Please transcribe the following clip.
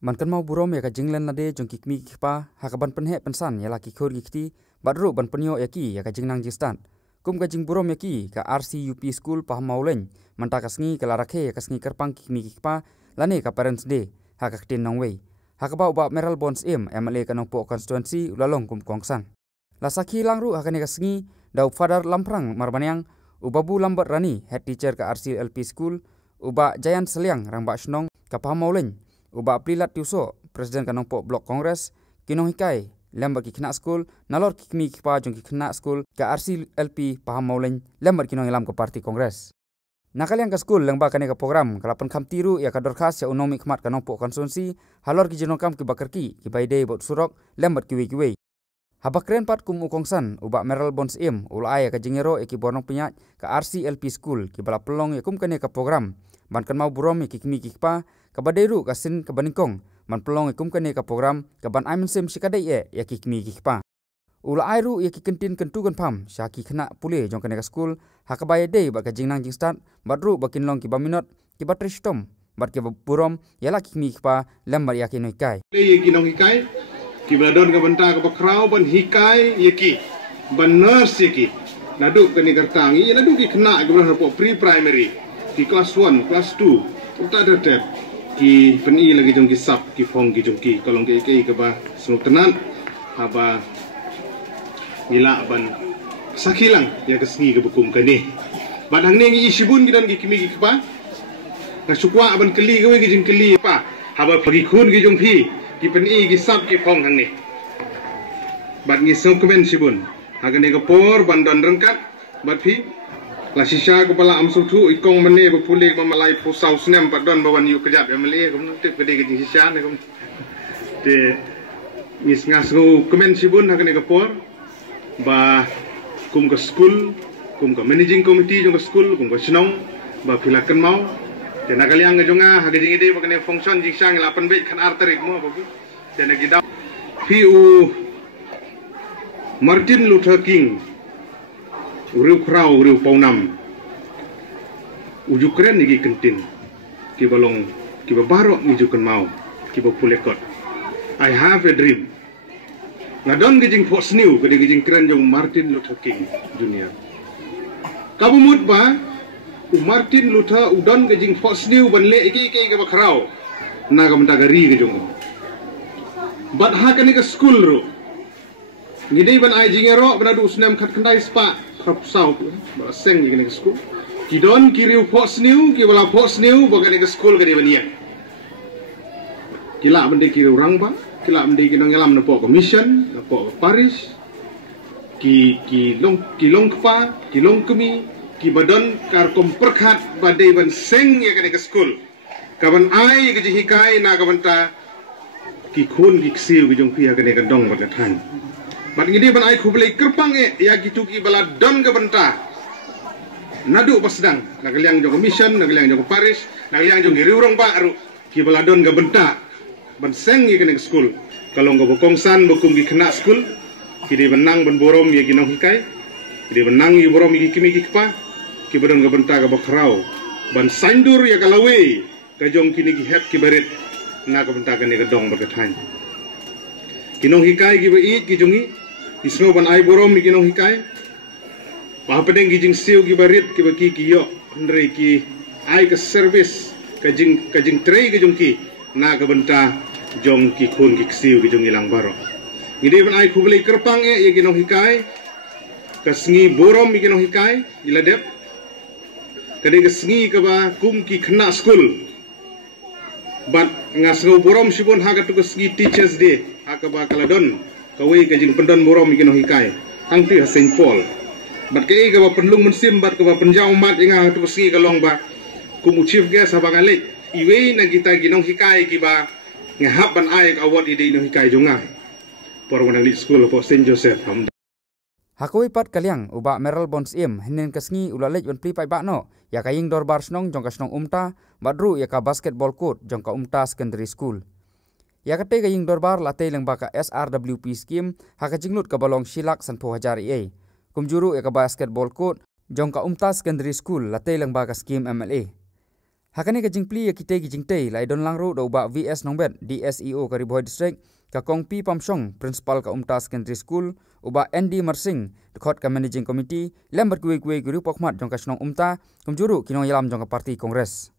Man kan mau burom ya ka jinglen nade jong kikmi kikpa hakaban penhe pensan ya laki khur gikti badru ban penyo ya ki ya ka jingnang jistan kum ka jing burom ya ki ka RCUP school paham maulen manta kasngi kala rakhe ya kasngi kerpang kikmi kikpa lane ka parents day haka ktin nongwei hakaba uba meral bonds MLA kanong po constituency ulalong kum kongsan la sakhi langru hakane kasngi dau father lamprang marbanyang ubabu lambat rani head teacher ka RCLP school uba Jayan Seliang rangba shnong ka paham maulen uba aprilat tiuso presiden kanong po blok kongres kinong hikai lembar ki khna school nalor kikmi kipa jong ki khna school ka RCLP paham maulen lembar kinong ilam ko parti kongres nakaliang ka school lengba kane ka program kalapan kham tiru ya ka dorkhas ya unomi khmat kanong po konsumsi halor ki jinokam ki bakarki ki baide bot surok lembar ki wei habakren pat kum ukongsan uba meral bonds ulai ka jingero ki bornong penyat ka RCLP school ki bala pelong ya kum kane ka program ban kan mau burom ki kikmi kikpa kabaderu kasin kabaningkong man pelong ikum kane ka program kaban aimen sikadai ya kikmi kikpa ula airu ya kikentin kentugan pam syaki khna pule jong kane ka school hakabaya dei ba ka jingnang jingstat badru bakin long ki baminot ki batristom bat ki burom yala kikmi kikpa lembar ya kinoi kai ye kinong hikai ki badon ka banta ka bakrau ban hikai ye ki ban nurse ye ki nadu kani kartang ye nadu ki khna ka po pre primary ki class 1 class 2 uta tetep ki peni lagi jong ki sap ki phong ki jong ki kalong ke ke ba sunuk tenan haba nila ban sakilang ya kesngi ke bukum kani badang ne ngi isibun ki dan ki kimi ki pa na sukwa ban keli ke ki jong keli pa haba pagi khun ki jong phi ki peni ki sap ki phong hang ni bad ngi dokumen sibun hagane ke por bandan rengkat bad phi la sisa kepala amsutu ikong mene berpulik memalai pusau senem padon bawan yu kejap MLA kum tip gede gede sisa ne kum te mis ngasgo komen sibun hakane kapor ba kum ke school kum ke managing committee jong ke school kum ke senong ba pilakan mau te nakaliang jonga hage jing ide bakane function jing sang 8 bet kan arterik mo babu te nagida PU Martin Luther King uriu krau uriu paunam ujuk keren ni kentin ki balong ki babaro ni jukan mau ki bapulekot I have a dream ngadon gijing Fox News gede gijing keren jong Martin Luther King Jr. Kabumut ba Martin Luther udon gijing Fox News ban le iki ke bakrau na kam tagari gejong bat hakani ke school ro ngidei ban ai jingero banadu usnem khat khandai spa khap sau ba seng ni ke school kidon kiriu Fox News ki wala Fox News bagane ke school gade bania kila bende kiriu rangba kila bende ki nang na po commission na po parish ki long kpa ki long kemi ki badon kar kom perkhat bade ban seng ya ke school kaban ai ke hikai na kabanta ki khun ki ksiu ki jong pia ke dong ba than bat ngide ban ai khubelai kerpang ya gitu ki bala don ke benta nadu pasdang nagaliang jong mission nagaliang jong parish nagaliang jong riurong ba aru ki bala don ke benta ban seng ye kene school kalong go bokongsan bokum ki khna school ki de benang ban borom ye ginong hikai ki de benang ye borom ki kimi ki kpa ki badon ke benta ke bakrau ban sandur ya kalawe ka jong kini ki hep ki barit na ke benta kene ke dong ba kathan kinong hikai ki ba it ki jongi isno ban ai borom mi kinong hikai pa pedeng gijing siu ki barit ki baki ki yo ndre ki ai ka service kajing trei ki jong ki na ka benta jong ki khun ki siu ki jong ilang baro ngide ban ai khubli kerpang ye kinong hikai kasngi borom mi kinong hikai iladep kade kasngi ka ba kum ki khna school bat ngasgo borom sibon haga tu kasngi teachers day akaba kaladon kawai kajing pendon borom mi kinong hikai angti Saint Paul bat ke ga penlung mensim bat ke penjau mat inga tu si kalong ba kumu chief guest habang alik iwe na kita ginong hikai ki ba ngahap ban ai award ide ino hikai jonga por wanang lit school po Saint Joseph hakoi pat kaliang uba meral bonds hinen kasngi ulalej ban pli pai ba no ya kaying dorbar snong jong ka snong umta badru ya ka basketball court jong ka umta secondary school ya kate kaying dorbar latei lengba ka SRWP scheme hakajinglut ka balong silak sanpo hajari kumjuru ya ka basketball court jong ka umta secondary school latei lengba ka scheme MLA Hakane ka jingpli ya kite jingte lai don langro do ba VS Nongbet DSEO ka Riboy district ka Kongpi Pamsong principal ka Umta Secondary School uba ND Mersing dekhot ka managing committee lambat kuwe guru pokmat jong ka snong Umta kumjuru kinong yalam jong ka parti kongres.